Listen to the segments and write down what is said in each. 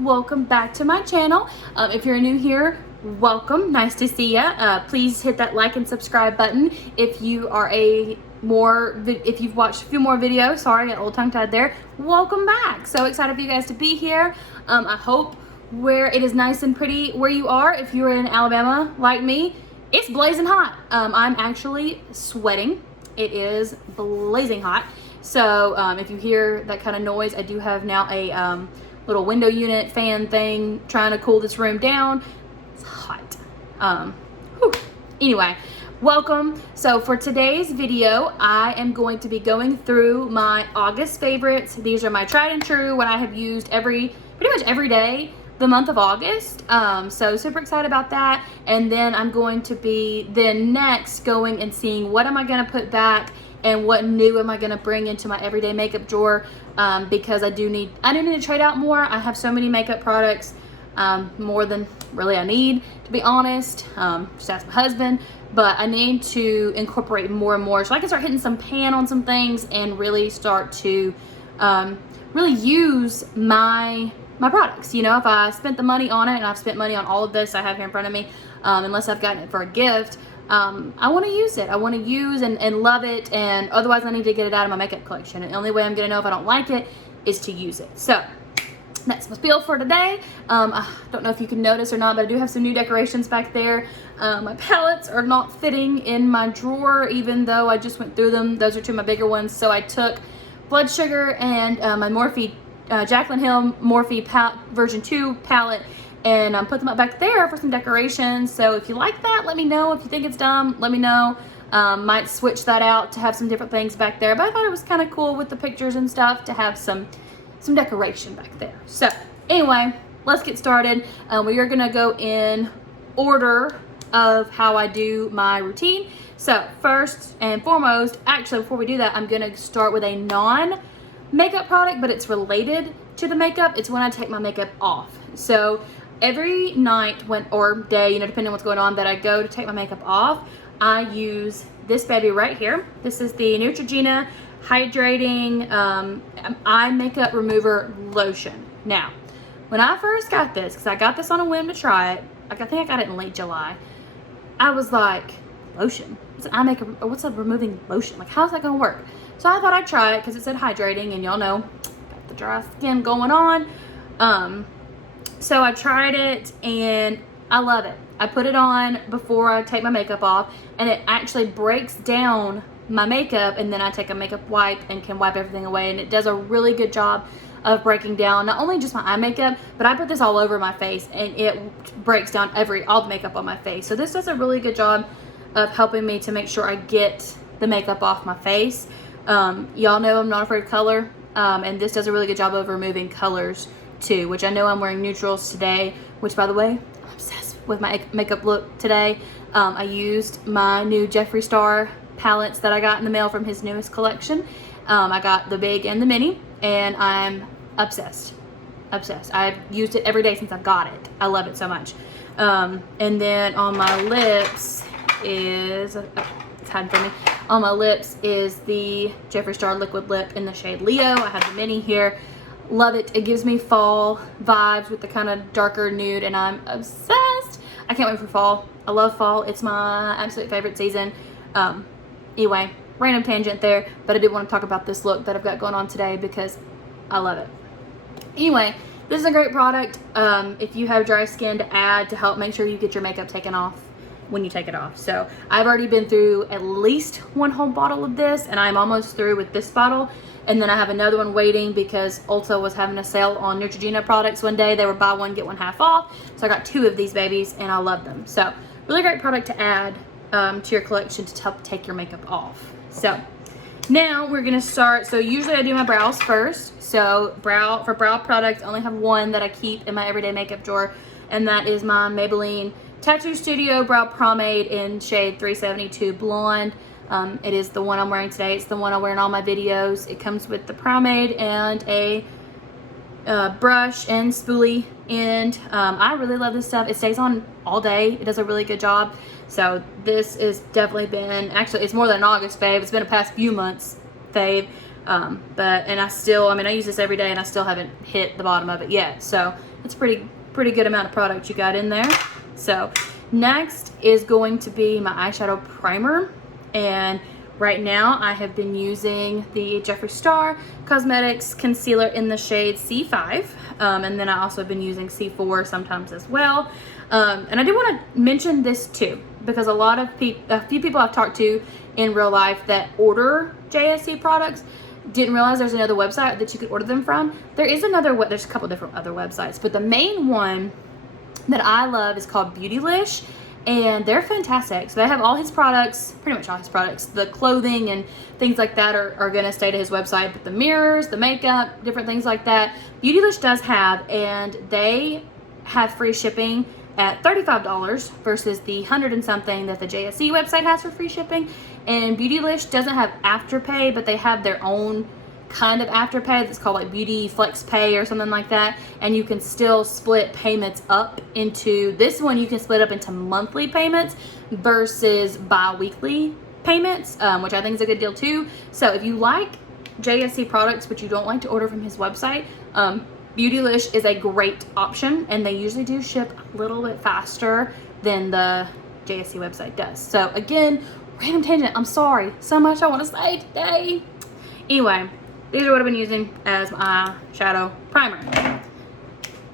welcome back to my channel. If you're new here, welcome, nice to see ya. Please hit that like and subscribe button if you are if you've watched a few more videos. Sorry, I got a little tongue tied there. Welcome back. So excited for you guys to be here. I hope where it is nice and pretty where you are. If you're in Alabama like me, it's blazing hot. I'm actually sweating. It is blazing hot. So if you hear that kind of noise, I do have now a little window unit fan thing trying to cool this room down. It's hot. Anyway, welcome. So for today's video, I am going to be going through my August favorites. These are my tried and true, what I have used pretty much every day the month of August. So super excited about that. And then I'm going to be next going and seeing what am I going to put back and what new am I going to bring into my everyday makeup drawer, because I do need to trade out more. I have so many makeup products, more than really I need, to be honest. Just ask my husband, but I need to incorporate more and more so I can start hitting some pan on some things and really start to really use my products. You know, if I spent the money on it, and I've spent money on all of this I have here in front of me, unless I've gotten it for a gift, I want to use it. I want to use and love it, and otherwise I need to get it out of my makeup collection. And the only way I'm going to know if I don't like it is to use it. So that's my spiel for today. I don't know if you can notice or not, but I do have some new decorations back there. My palettes are not fitting in my drawer, even though I just went through them. Those are two of my bigger ones. So I took Blood Sugar and my Morphe, Jaclyn Hill Morphe version 2 palette, and put them up back there for some decorations. So if you like that, let me know. If you think it's dumb, let me know. Might switch that out to have some different things back there, but I thought it was kind of cool with the pictures and stuff to have some decoration back there. So anyway, let's get started. We are gonna go in order of how I do my routine. So first and foremost, actually before we do that, I'm gonna start with a non-makeup product, but it's related to the makeup. It's when I take my makeup off. So every night or day, you know, depending on what's going on, that I go to take my makeup off, I use this baby right here. This is the Neutrogena Hydrating Eye Makeup Remover Lotion. Now, when I first got this, because I got this on a whim to try it, I think I got it in late July, I was like, lotion? It's an eye makeup, what's a removing lotion? Like, how's that gonna work? So I thought I'd try it because it said hydrating, and y'all know, got the dry skin going on. So I tried it and I love it. I put it on before I take my makeup off, and it actually breaks down my makeup, and then I take a makeup wipe and can wipe everything away, and it does a really good job of breaking down not only just my eye makeup, but I put this all over my face and it breaks down all the makeup on my face. So this does a really good job of helping me to make sure I get the makeup off my face. Y'all know I'm not afraid of color, and this does a really good job of removing colors too, which I know I'm wearing neutrals today, which by the way, I'm obsessed with my makeup look today. I used my new Jeffree Star palettes that I got in the mail from his newest collection. I got the big and the mini, and I'm obsessed. I've used it every day since I've got it. I love it so much. And then on my lips is, it's hiding from me. On my lips is the Jeffree Star Liquid Lip in the shade Leo. I have the mini here. Love it. It gives me fall vibes with the kind of darker nude, and I'm obsessed. I can't wait for fall. I love fall. It's my absolute favorite season. Anyway, random tangent there, but I did want to talk about this look that I've got going on today because I love it. Anyway, this is a great product if you have dry skin, to add to help make sure you get your makeup taken off when you take it off. So I've already been through at least one whole bottle of this, and I'm almost through with this bottle. And then I have another one waiting because Ulta was having a sale on Neutrogena products one day. They were buy one, get one half off. So I got 2 of these babies, and I love them. So really great product to add to your collection to help take your makeup off. So now we're gonna start. So usually I do my brows first. So for brow products, I only have one that I keep in my everyday makeup drawer, and that is my Maybelline Tattoo Studio Brow Pomade in shade 372 Blonde. It is the one I'm wearing today. It's the one I wear in all my videos. It comes with the pomade and a brush and spoolie end. I really love this stuff. It stays on all day. It does a really good job. So this has definitely been, actually it's more than an August fave. It's been a past few months fave. And I use this every day and I still haven't hit the bottom of it yet. So it's pretty good amount of product you got in there. So next is going to be my eyeshadow primer. And right now I have been using the Jeffree Star Cosmetics concealer in the shade C5. And then I also have been using C4 sometimes as well. And I do want to mention this too, because a few people I've talked to in real life that order JSC products didn't realize there's another website that you could order them from. There's a couple different other websites, but the main one that I love is called Beautylish, and they're fantastic. So they have all his products, pretty much all his products. The clothing and things like that are gonna stay to his website, but the mirrors, the makeup, different things like that, Beautylish does have, and they have free shipping at $35 versus the 100 and something that the JSC website has for free shipping. And Beautylish doesn't have Afterpay, but they have their own kind of Afterpay that's called like Beauty Flex Pay or something like that. And you can still split payments up into, this one you can split up into monthly payments versus bi-weekly payments, which I think is a good deal too. So if you like JSC products but you don't like to order from his website, Beautylish is a great option, and they usually do ship a little bit faster than the JSC website does. So again, random tangent, I'm sorry. So much I want to say today. Anyway, these are what I've been using as my eyeshadow primer.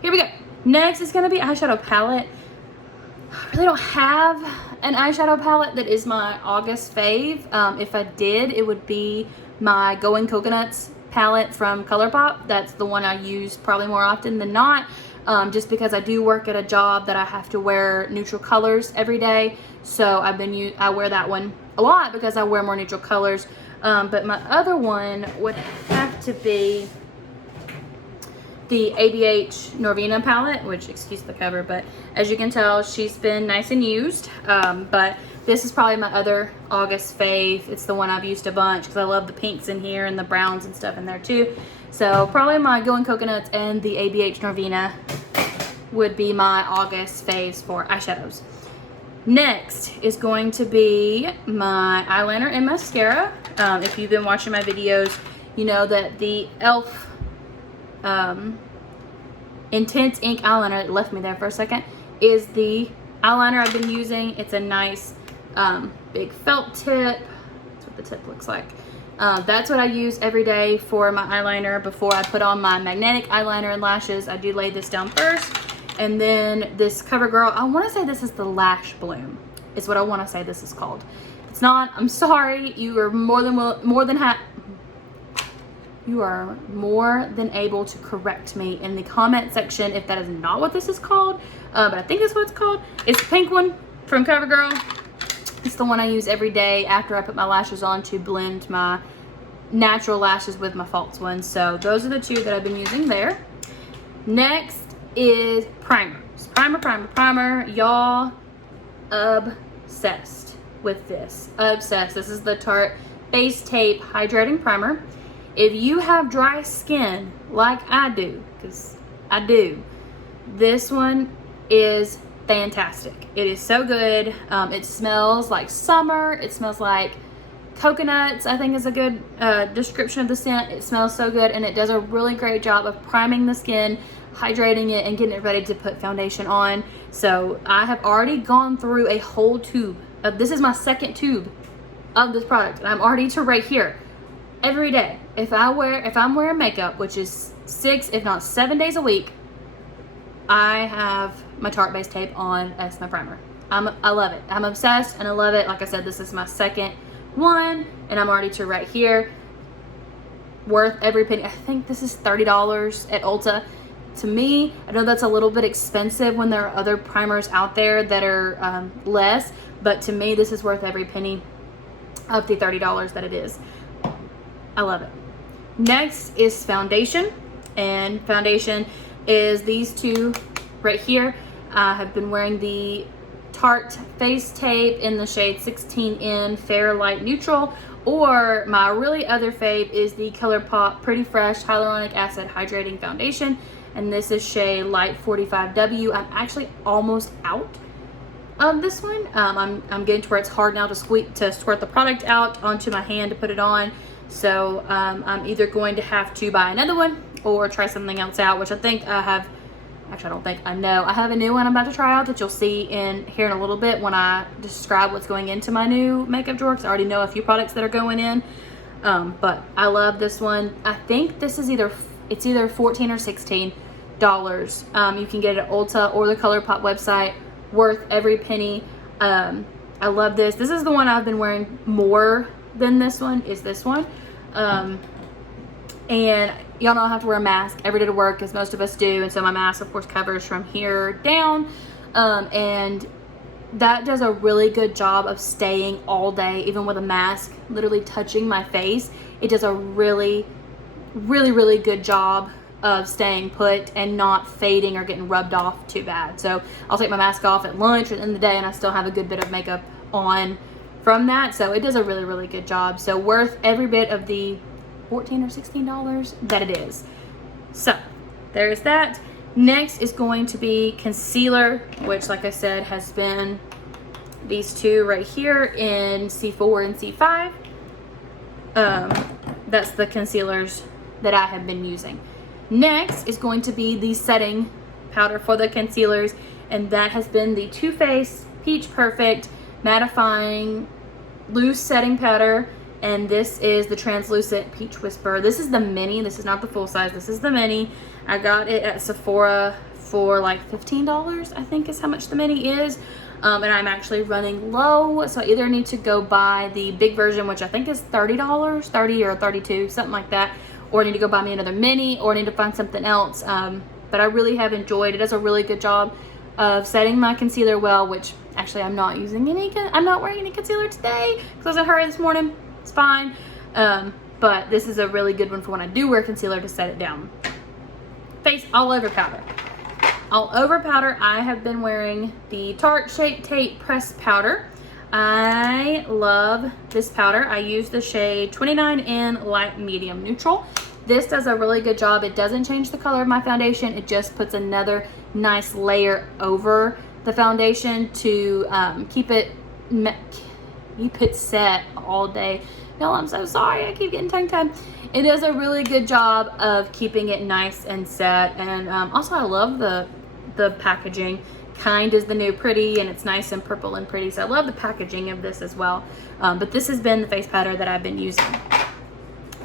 Here we go. Next is going to be eyeshadow palette. I really don't have an eyeshadow palette that is my August fave. If I did, it would be my Going Coconuts palette from ColourPop. That's the one I use probably more often than not, just because I do work at a job that I have to wear neutral colors every day. So I wear that one a lot because I wear more neutral colors. But my other one would have to be the ABH Norvina palette, which, excuse the cover, but as you can tell, she's been nice and used. But this is probably my other August fave. It's the one I've used a bunch because I love the pinks in here and the browns and stuff in there too. So probably my Going Coconuts and the ABH Norvina would be my August faves for eyeshadows. Next is going to be my eyeliner and mascara. If you've been watching my videos, you know that the e.l.f. Intense Ink eyeliner, it left me there for a second, is the eyeliner I've been using. It's a nice big felt tip. That's what the tip looks like. That's what I use every day for my eyeliner. Before I put on my magnetic eyeliner and lashes, I do lay this down first. And then this CoverGirl, I want to say this is the Lash Bloom, is what I want to say this is called. If it's not, I'm sorry. You are more than able to correct me in the comment section if that is not what this is called. But I think that's what it's called. It's the pink one from CoverGirl. It's the one I use every day after I put my lashes on to blend my natural lashes with my false ones. So those are the two that I've been using there. Next is primers. Primer. Y'all, obsessed with this. Obsessed. This is the Tarte Face Tape Hydrating Primer. If you have dry skin like I do, because I do, this one is fantastic. It is so good. It smells like summer. It smells like coconuts, I think is a good description of the scent. It smells so good, and it does a really great job of priming the skin, hydrating it, and getting it ready to put foundation on. So I have already gone through a whole tube of, this is my second tube of this product, and I'm already to right here. Every day, if I'm wearing makeup, which is 6 if not 7 days a week, I have my Tarte Base Tape on as my primer. I love it. I'm obsessed and I love it. Like I said, this is my second one, and I'm already to right here. Worth every penny. I think this is $30 at Ulta. To me, I know that's a little bit expensive when there are other primers out there that are less, but to me, this is worth every penny of the $30 that it is. I love it. Next is foundation, and foundation is these two right here. I have been wearing the Tarte Face Tape in the shade 16N Fair Light Neutral, or my really other fave is the ColourPop Pretty Fresh Hyaluronic Acid Hydrating Foundation, and this is shade Light 45W. I'm actually almost out of this one. I'm getting to where it's hard now to squirt the product out onto my hand to put it on. So I'm either going to have to buy another one or try something else out, which I think I have. Actually, I don't think, I know. I have a new one I'm about to try out that you'll see here in a little bit when I describe what's going into my new makeup drawer, because I already know a few products that are going in. But I love this one. I think this is either $14 or $16. You can get it at Ulta or the ColourPop website. Worth every penny. I love this. This is the one I've been wearing more than this one, is this one. And y'all know I have to wear a mask every day to work, as most of us do, and so my mask of course covers from here down, and that does a really good job of staying all day, even with a mask literally touching my face. It does a really good job of staying put and not fading or getting rubbed off too bad. So I'll take my mask off at lunch or in the day and I still have a good bit of makeup on from that. So it does a really good job. So worth every bit of the $14 or $16 that it is. So there's that. Next is going to be concealer, which like I said has been these two right here in C4 and C5. That's the concealers that I have been using. Next is going to be the setting powder for the concealers, and that has been the Too Faced Peach Perfect Mattifying Loose Setting Powder. And this is the Translucent Peach Whisper. This is the mini. This is not the full size. This is the mini. I got it at Sephora for like $15, I think is how much the mini is. And I'm actually running low. So I either need to go buy the big version, which I think is $30, 30 or 32, something like that. Or I need to go buy me another mini, or I need to find something else. But I really have enjoyed it. It does a really good job of setting my concealer well, which actually I'm not wearing any concealer today because I was in a hurry this morning. It's fine, but this is a really good one for when I do wear concealer to set it down. Face all over powder. All over powder, I have been wearing the Tarte Shape Tape Press Powder. I love this powder. I use the shade 29N Light Medium Neutral. This does a really good job. It doesn't change the color of my foundation. It just puts another nice layer over the foundation to keep it set all day. No, I'm so sorry. I keep getting tongue-tied. It does a really good job of keeping it nice and set. And also I love the packaging. Kind is the new pretty, and it's nice and purple and pretty. So I love the packaging of this as well. But this has been the face powder that I've been using.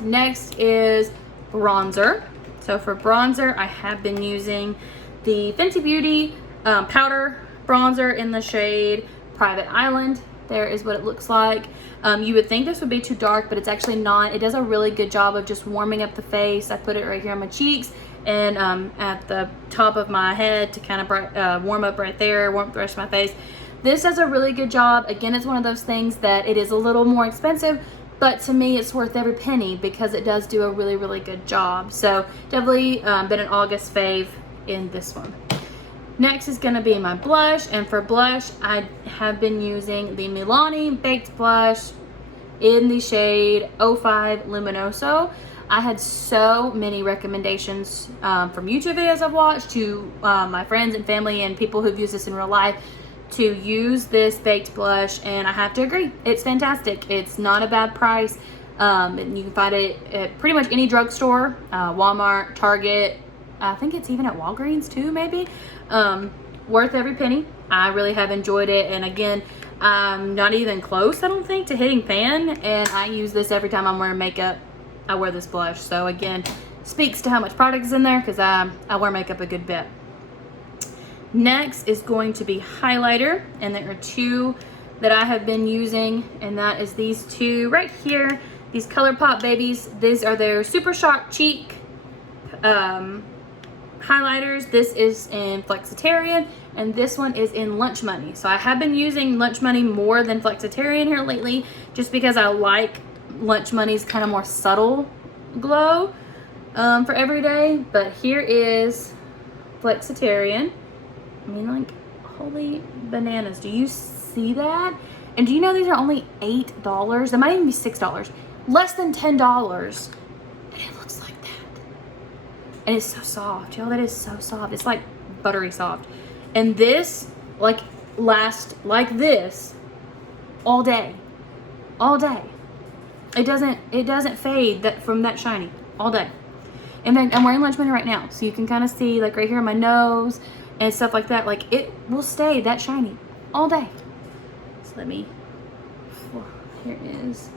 Next is bronzer. So for bronzer, I have been using the Fenty Beauty powder bronzer in the shade Private Island. There is what it looks like. You would think this would be too dark, but it's actually not. It does a really good job of just warming up the face. I put it right here on my cheeks and at the top of my head to kind of warm up right there, warm up the rest of my face. This does a really good job. Again, it's one of those things that it is a little more expensive, but to me it's worth every penny because it does do a really good job. So definitely been an August fave in this one. Next is going to be my blush, and for blush I have been using the Milani Baked Blush in the shade 05 Luminoso. I had so many recommendations from YouTube videos I've watched to my friends and family and people who've used this in real life to use this baked blush, and I have to agree, it's fantastic. It's not a bad price, and you can find it at pretty much any drugstore, Walmart, Target, I think it's even at Walgreens too, maybe. Worth every penny. I really have enjoyed it, and again, I'm not even close, I don't think, to hitting pan, and I use this every time I'm wearing makeup. I wear this blush, so again, speaks to how much product is in there because I wear makeup a good bit. Next is going to be highlighter, and there are two that I have been using, and that is these two right here, these ColourPop babies. These are their Super Shock Cheek highlighters. This is in Flexitarian, and this one is in Lunch Money. So I have been using Lunch Money more than Flexitarian here lately, just because I like Lunch Money's kind of more subtle glow for everyday. But here is Flexitarian. I mean, like, holy bananas, do you see that? And do you know these are only $8? They might even be $6, less than $10, and it looks like that. And it's so soft, y'all. That is so soft. It's like buttery soft. And this lasts like this all day. it doesn't fade from that shiny all day. And then I'm wearing Lunch Money right now, so you can kind of see like right here on my nose and stuff like that. Like it will stay that shiny all day. So here is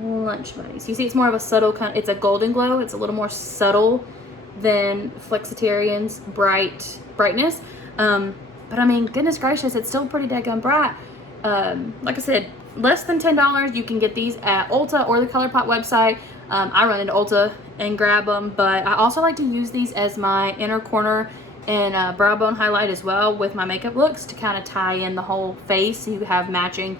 Lunch Money. So you see it's more of a subtle it's a golden glow. It's a little more subtle than Flexitarian's brightness. But I mean, goodness gracious, it's still pretty daggone bright. Like I said, less than $10. You can get these at Ulta or the ColourPop website. I run into Ulta and grab them, but I also like to use these as my inner corner and brow bone highlight as well with my makeup looks to kind of tie in the whole face so you have matching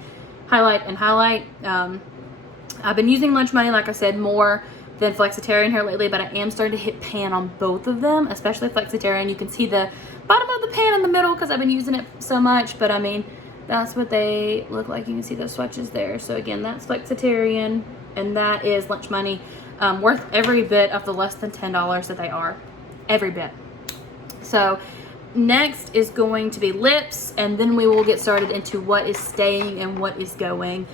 highlight and highlight. I've been using Lunch Money, like I said, more than Flexitarian here lately, but I am starting to hit pan on both of them, especially Flexitarian. You can see the bottom of the pan in the middle because I've been using it so much, but I mean, that's what they look like. You can see those swatches there. So again, that's Flexitarian, and that is Lunch Money. Worth every bit of the less than $10 that they are. Every bit. So next is going to be lips, and then we will get started into what is staying and what is going.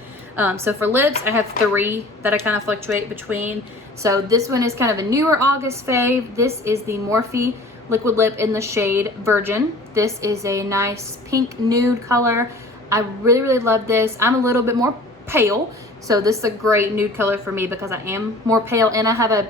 So for lips, I have 3 that I kind of fluctuate between. So this one is kind of a newer August fave. This is the Morphe liquid lip in the shade Virgin. This is a nice pink nude color. I really love this. I'm a little bit more pale, so this is a great nude color for me because I am more pale and I have a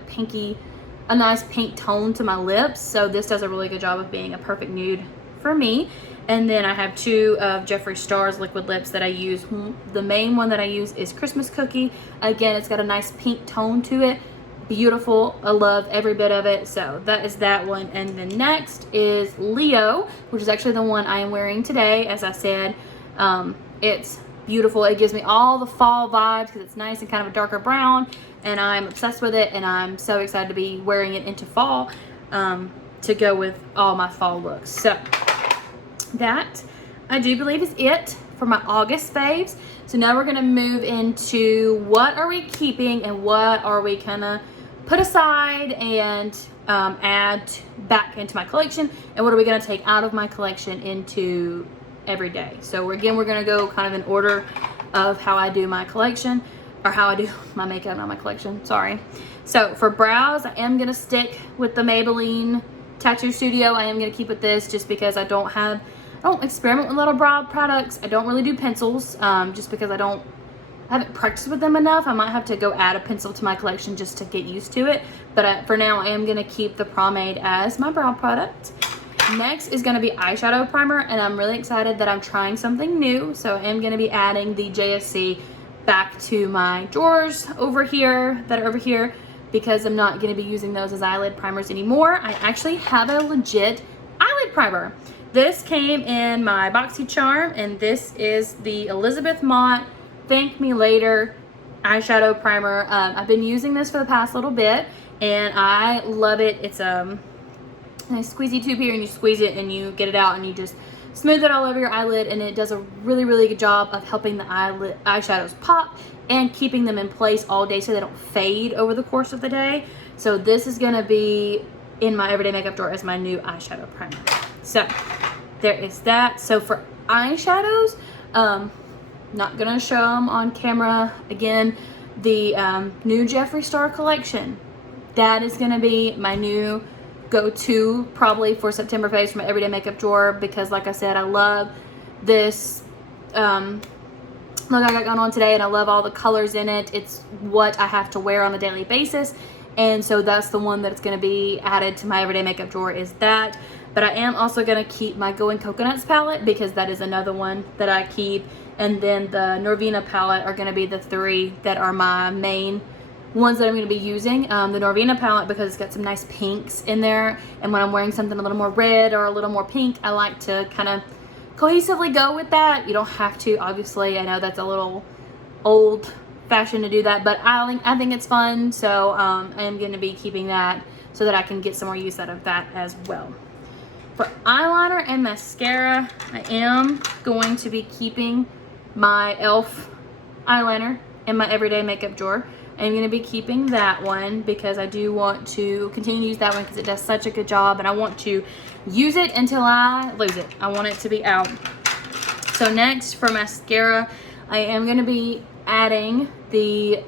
nice pink tone to my lips, so this does a really good job of being a perfect nude for me. And then I have 2 of Jeffree Star's liquid lips that I use. The main one that I use is Christmas Cookie. Again, it's got a nice pink tone to it. Beautiful. I love every bit of it. So that is that one. And then next is Leo, which is actually the one I am wearing today. As I said, it's beautiful. It gives me all the fall vibes because it's nice and kind of a darker brown, and I'm obsessed with it, and I'm so excited to be wearing it into fall to go with all my fall looks. So that I do believe is it for my August faves. So now we're gonna move into what are we keeping and what are we gonna put aside and add back into my collection, and what are we gonna take out of my collection into every day. So we're gonna go kind of in order of how I do my collection, or how I do my makeup, not my collection, sorry. So for brows, I am gonna stick with the Maybelline Tattoo Studio. I am gonna keep with this just because I don't experiment with a lot of brow products. I don't really do pencils, just because I haven't practiced with them enough. I might have to go add a pencil to my collection just to get used to it. But for now, I am gonna keep the Pomade as my brow product. Next is gonna be eyeshadow primer, and I'm really excited that I'm trying something new. So I am gonna be adding the JSC back to my drawers that are over here, because I'm not gonna be using those as eyelid primers anymore. I actually have a legit eyelid primer. This came in my BoxyCharm, and this is the Elizabeth Mott Thank Me Later eyeshadow primer. I've been using this for the past little bit, and I love it. It's a nice squeezy tube here, and you squeeze it and you get it out, and you just smooth it all over your eyelid, and it does a really good job of helping the eyeshadows pop and keeping them in place all day so they don't fade over the course of the day. So this is gonna be in my everyday makeup drawer as my new eyeshadow primer. So there is that. So for eyeshadows, not gonna show them on camera again. The new Jeffree Star collection, that is gonna be my new go-to probably for September faves for my everyday makeup drawer, because like I said, I love this look I got going on today, and I love all the colors in it. It's what I have to wear on a daily basis, and so that's the one that's going to be added to my everyday makeup drawer, is that. But I am also going to keep my Going Coconuts palette, because that is another one that I keep, and then the Norvina palette are going to be the 3 that are my main ones that I'm going to be using. The Norvina palette, because it's got some nice pinks in there, and when I'm wearing something a little more red or a little more pink, I like to kind of cohesively go with that. You don't have to, obviously. I know that's a little old fashioned to do that, but I think it's fun, so I am going to be keeping that so that I can get some more use out of that as well. For eyeliner and mascara, I am going to be keeping my e.l.f. eyeliner in my everyday makeup drawer. I'm going to be keeping that one because I do want to continue to use that one because it does such a good job, and I want to use it until I lose it. I want it to be out. So next for mascara, I am going to be adding the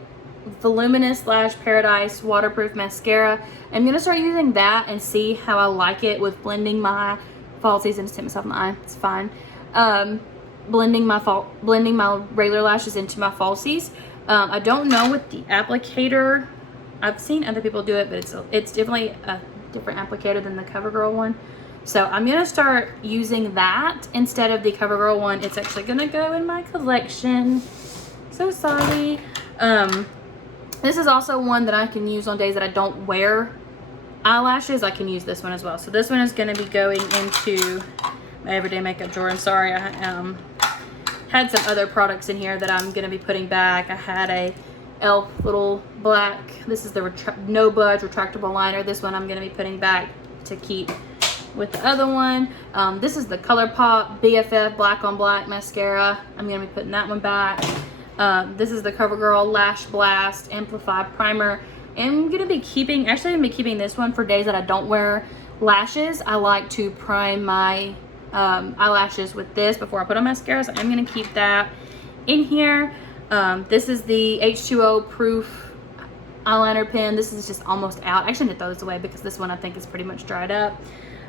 Voluminous Lash Paradise Waterproof Mascara. I'm gonna start using that and see how I like it with blending my falsies. And just hit myself in the eye, it's fine. Blending my regular lashes into my falsies. I don't know with the applicator. I've seen other people do it, but it's definitely a different applicator than the CoverGirl one. So I'm gonna start using that instead of the CoverGirl one. It's actually gonna go in my collection. So sorry. This is also one that I can use on days that I don't wear eyelashes. I can use this one as well. So this one is gonna be going into my everyday makeup drawer. I'm sorry, I had some other products in here that I'm gonna be putting back. I had a e.l.f. little black, this is the No Budge retractable liner. This one I'm gonna be putting back to keep with the other one. This is the ColourPop BFF Black on Black mascara. I'm gonna be putting that one back. This is the CoverGirl Lash Blast Amplify Primer. I'm gonna be keeping, actually I'm gonna be keeping this one for days that I don't wear lashes. I like to prime my eyelashes with this before I put on mascara, so I'm gonna keep that in here. This is the H2O proof eyeliner pen. This is just almost out. I actually need to throw this away because this one I think is pretty much dried up.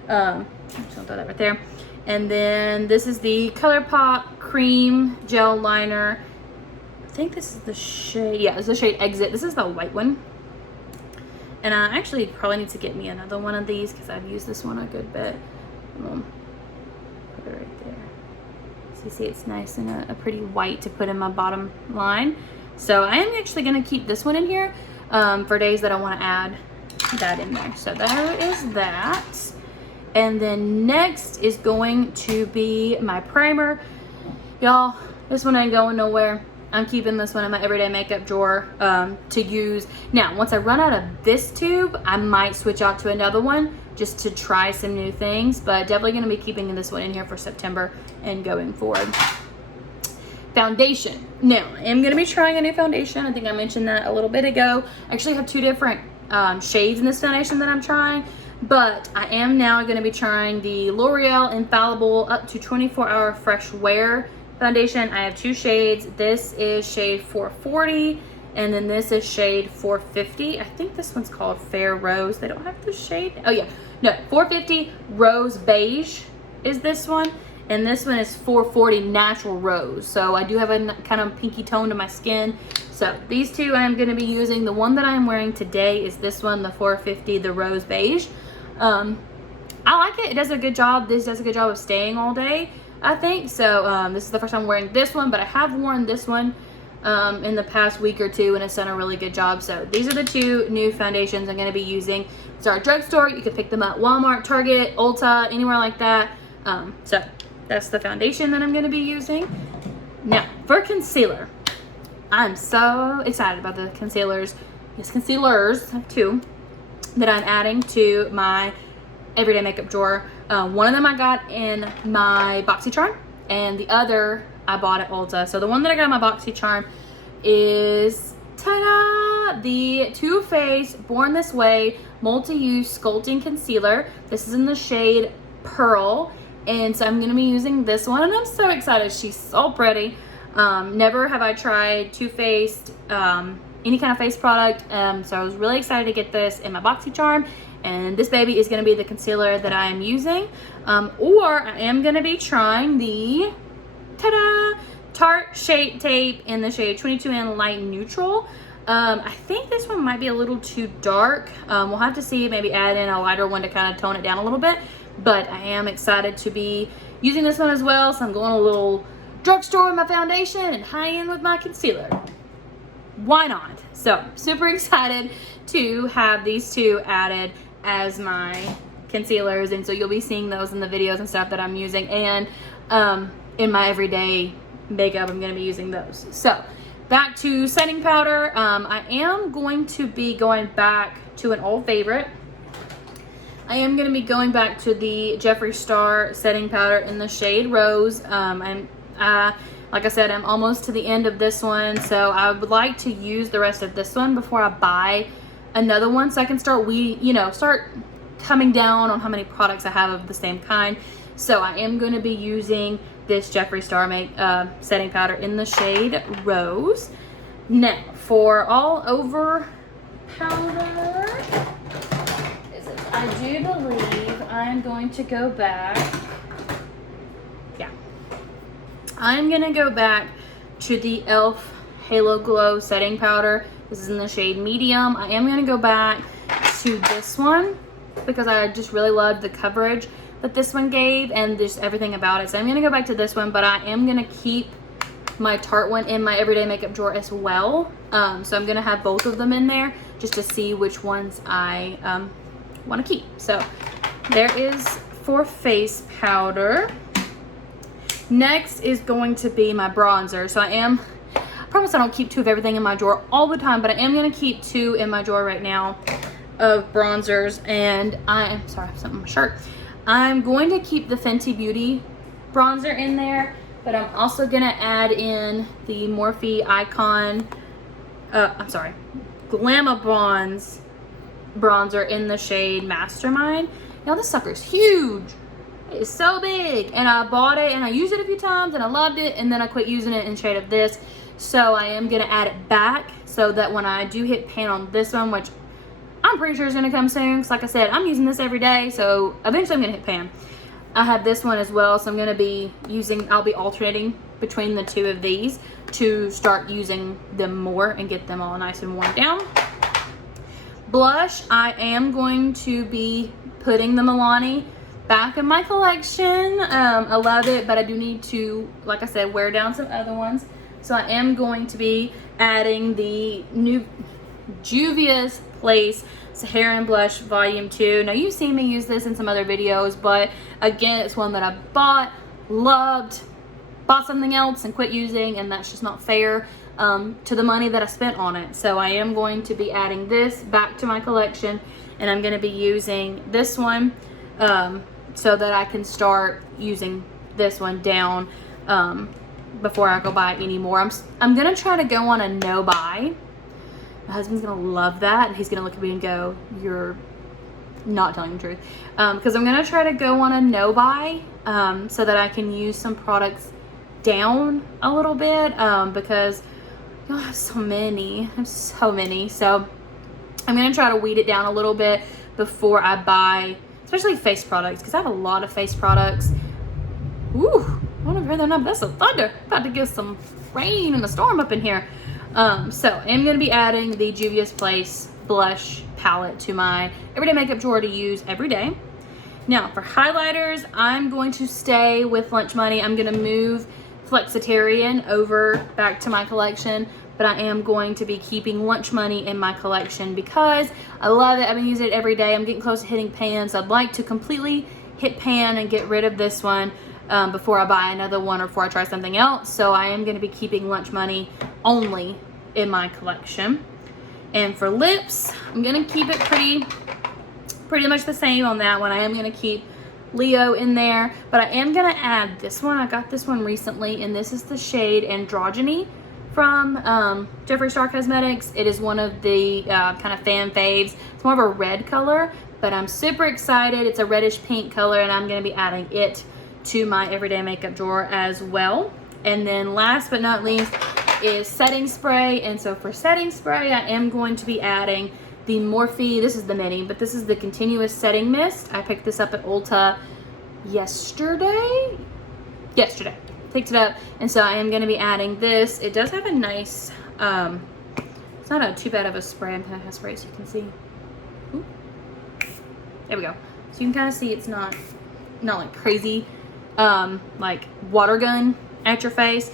I'm just gonna throw that right there. And then this is the ColourPop cream gel liner. I think this is the shade, yeah, it's the shade Exit. This is the white one. And I actually probably need to get me another one of these because I've used this one a good bit. Put it right there. So you see it's nice and a pretty white to put in my bottom line. So I am actually gonna keep this one in here for days that I wanna add that in there. So there is that. And then next is going to be my primer. Y'all, this one ain't going nowhere. I'm keeping this one in my everyday makeup drawer to use. Now, once I run out of this tube, I might switch out to another one just to try some new things, but definitely gonna be keeping this one in here for September and going forward. Foundation. Now, I am gonna be trying a new foundation. I think I mentioned that a little bit ago. I actually have two different shades in this foundation that I'm trying, but I am now gonna be trying the L'Oreal Infallible Up to 24-Hour Fresh Wear foundation. I have two shades. This is shade 440 and then this is shade 450. I think this one's called Fair Rose. They don't have the shade. Oh yeah, no, 450 Rose Beige is this one, and this one is 440 Natural Rose. So I do have a kind of pinky tone to my skin. So these two I'm going to be using. The one that I'm wearing today is this one, the 450, the Rose Beige. I like it. It does a good job. This does a good job of staying all day, I think. So this is the first time I'm wearing this one, but I have worn this one in the past week or two, and it's done a really good job. So these are the two new foundations I'm going to be using. It's our drugstore. You can pick them up Walmart, Target, Ulta, anywhere like that. So that's the foundation that I'm going to be using. Now for concealer, I'm so excited about the concealers. Yes, concealers, I have two that I'm adding to my everyday makeup drawer. One of them I got in my BoxyCharm, and the other I bought at Ulta. So the one that I got in my BoxyCharm is, ta-da, the Too Faced Born This Way Multi-Use Sculpting Concealer. This is in the shade Pearl, and so I'm going to be using this one, and I'm so excited. She's so pretty. Never have I tried Too Faced, any kind of face product, so I was really excited to get this in my BoxyCharm. And this baby is going to be the concealer that I am using. Or I am going to be trying the, ta-da, Tarte Shape Tape in the shade 22N Light Neutral. I think this one might be a little too dark. We'll have to see, maybe add in a lighter one to kind of tone it down a little bit. But I am excited to be using this one as well. So I'm going a little drugstore with my foundation and high-end with my concealer. Why not? So super excited to have these two added as my concealers, and so you'll be seeing those in the videos and stuff that I'm using, and in my everyday makeup I'm going to be using those. So back to setting powder. I am going to be going back to an old favorite. I am going to be going back to the Jeffree Star setting powder in the shade Rose. And like I said, I'm almost to the end of this one, so I would like to use the rest of this one before I buy another one, so I can start start coming down on how many products I have of the same kind. So I am going to be using this Jeffree Star setting powder in the shade Rose. Now for all over powder, I do believe I'm going to go back. Yeah. I'm going to go back to the e.l.f. Halo Glow setting powder. This is in the shade medium. I am going to go back to this one because I just really loved the coverage that this one gave and just everything about it. So I'm going to go back to this one, but I am going to keep my Tarte one in my everyday makeup drawer as well. So I'm going to have both of them in there just to see which ones I want to keep. So there is for face powder. Next is going to be my bronzer. So I promise I don't keep 2 of everything in my drawer all the time, but I am going to keep 2 in my drawer right now of bronzers. And I'm sorry, I have something on my shirt. I'm going to keep the Fenty Beauty bronzer in there, but I'm also going to add in the Morphe Icon, Glamour Bonds bronzer in the shade Mastermind. Now this sucker's huge. It's so big, and I bought it and I used it a few times and I loved it, and then I quit using it in shade of this. So I am gonna add it back so that when I do hit pan on this one, which I'm pretty sure is gonna come soon, because like I said, I'm using this every day, so eventually I'm gonna hit pan. I have this one as well, so I'm gonna be I'll be alternating between the 2 of these to start using them more and get them all nice and worn down. Blush, I am going to be putting the Milani back in my collection. I love it, but I do need to, like I said, wear down some other ones. So I am going to be adding the new Juvia's Place Saharan Blush Volume 2. Now you've seen me use this in some other videos, but again, it's one that I bought, loved, bought something else and quit using, and that's just not fair to the money that I spent on it. So I am going to be adding this back to my collection, and I'm going to be using this one so that I can start using this one down before I go buy any more. I'm going to try to go on a no buy. My husband's going to love that, and he's going to look at me and go, "You're not telling the truth." Because I'm going to try to go on a no buy so that I can use some products down a little bit because I have so many. So I'm going to try to weed it down a little bit before I buy, especially face products, because I have a lot of face products. Ooh, I don't know if you heard that number. That's some thunder. About to get some rain and a storm up in here. So I'm going to be adding the Juvia's Place blush palette to my everyday makeup drawer to use every day. Now for highlighters, I'm going to stay with Lunch Money. I'm going to move Flexitarian over back to my collection, but I am going to be keeping Lunch Money in my collection because I love it. I've been using it every day. I'm getting close to hitting pan, so I'd like to completely hit pan and get rid of this one before I buy another one or before I try something else. So I am going to be keeping Lunch Money only in my collection. And for lips, I'm going to keep it pretty much the same on that one. I am going to keep Leo in there, but I am going to add this one. I got this one recently, and this is the shade Androgyny from Jeffree Star Cosmetics. It is one of the kind of fan faves. It's more of a red color, but I'm super excited. It's a reddish pink color, and I'm going to be adding it to my everyday makeup drawer as well. And then last but not least is setting spray. And so for setting spray, I am going to be adding the Morphe, this is the mini, but this is the continuous setting mist. I picked this up at Ulta yesterday. Picked it up, and so I am going to be adding this. It does have a nice, it's not too bad of a spray. I'm going to have spray so you can see. Ooh. There we go. So you can kind of see it's not like crazy, like water gun at your face.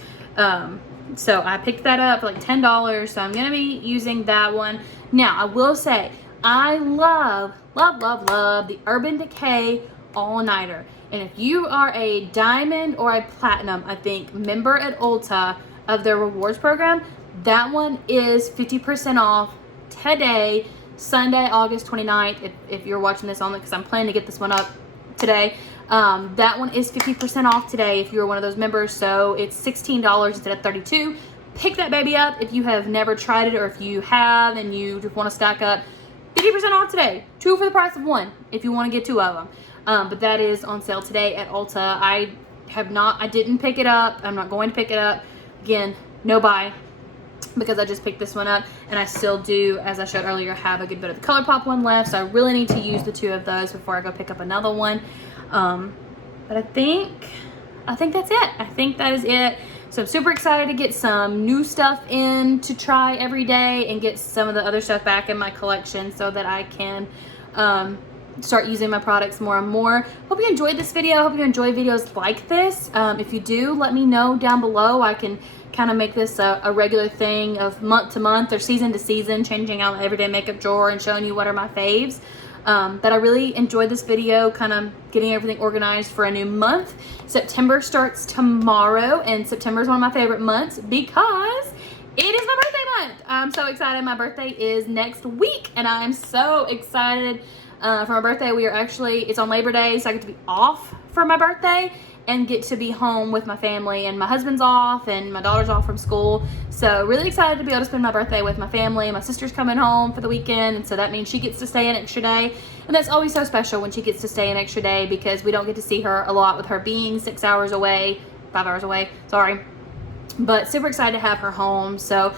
So I picked that up for like $10, so I'm going to be using that one. Now, I will say, I love the Urban Decay All-Nighter. And if you are a diamond or a platinum, I think, member at Ulta of their rewards program, that one is 50% off today, Sunday, August 29th. If you're watching this on it, because I'm planning to get this one up today. That one is 50% off today if you're one of those members. So it's $16 instead of $32. Pick that baby up if you have never tried it, or if you have and you just want to stack up. 50% off today. 2 for the price of 1 if you want to get 2 of them. But that is on sale today at Ulta. I didn't pick it up. I'm not going to pick it up. Again, no buy. because I just picked this one up, and I still do, as I showed earlier, have a good bit of the ColourPop one left, so I really need to use the 2 of those before I go pick up another one. But I think that's it. I think that is it. So I'm super excited to get some new stuff in to try every day and get some of the other stuff back in my collection so that I can start using my products more and more. Hope you enjoyed this video. Hope you enjoy videos like this. If you do, let me know down below. I can kind of make this a regular thing of month to month or season to season, changing out my everyday makeup drawer and showing you what are my faves. But I really enjoyed this video, kind of getting everything organized for a new month. September starts tomorrow, and September is one of my favorite months because it is my birthday month. I'm so excited. My birthday is next week, and I'm so excited for my birthday. It's on Labor Day, so I get to be off for my birthday and get to be home with my family, and my husband's off and my daughter's off from school. So really excited to be able to spend my birthday with my family. My sister's coming home for the weekend, and so that means she gets to stay an extra day. And that's always so special when she gets to stay an extra day because we don't get to see her a lot with her being 5 hours away, sorry. But super excited to have her home. So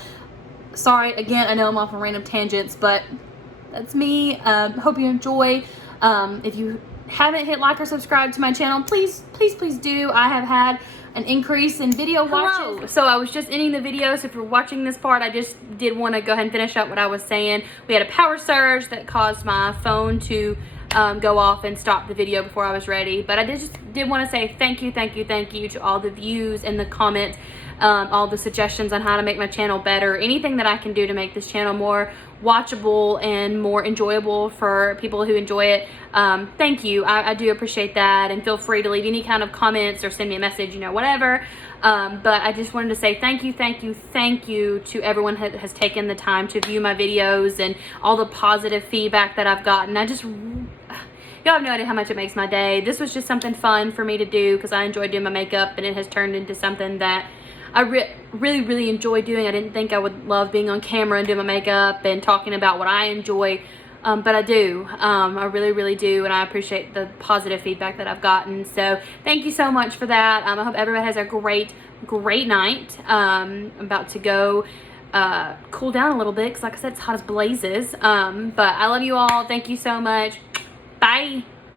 sorry, again, I know I'm off on random tangents, but that's me. Hope you enjoy. If you haven't hit like or subscribe to my channel, please do. I have had an increase in video watches. So I was just ending the video, so if you're watching this part, I just did want to go ahead and finish up what I was saying. We had a power surge that caused my phone to go off and stop the video before I was ready. But I just did want to say thank you to all the views and the comments, all the suggestions on how to make my channel better, anything that I can do to make this channel more watchable and more enjoyable for people who enjoy it. Thank you. I do appreciate that, and feel free to leave any kind of comments or send me a message, whatever. But I just wanted to say thank you to everyone that has taken the time to view my videos and all the positive feedback that I've gotten. Y'all have no idea how much it makes my day. This was just something fun for me to do because I enjoy doing my makeup, and it has turned into something that I really enjoy doing. I didn't think I would love being on camera and doing my makeup and talking about what I enjoy, but I do. I really do, and I appreciate the positive feedback that I've gotten. So thank you so much for that. I hope everybody has a great night. I'm about to go cool down a little bit because, like I said, it's hot as blazes. But I love you all. Thank you so much. Bye.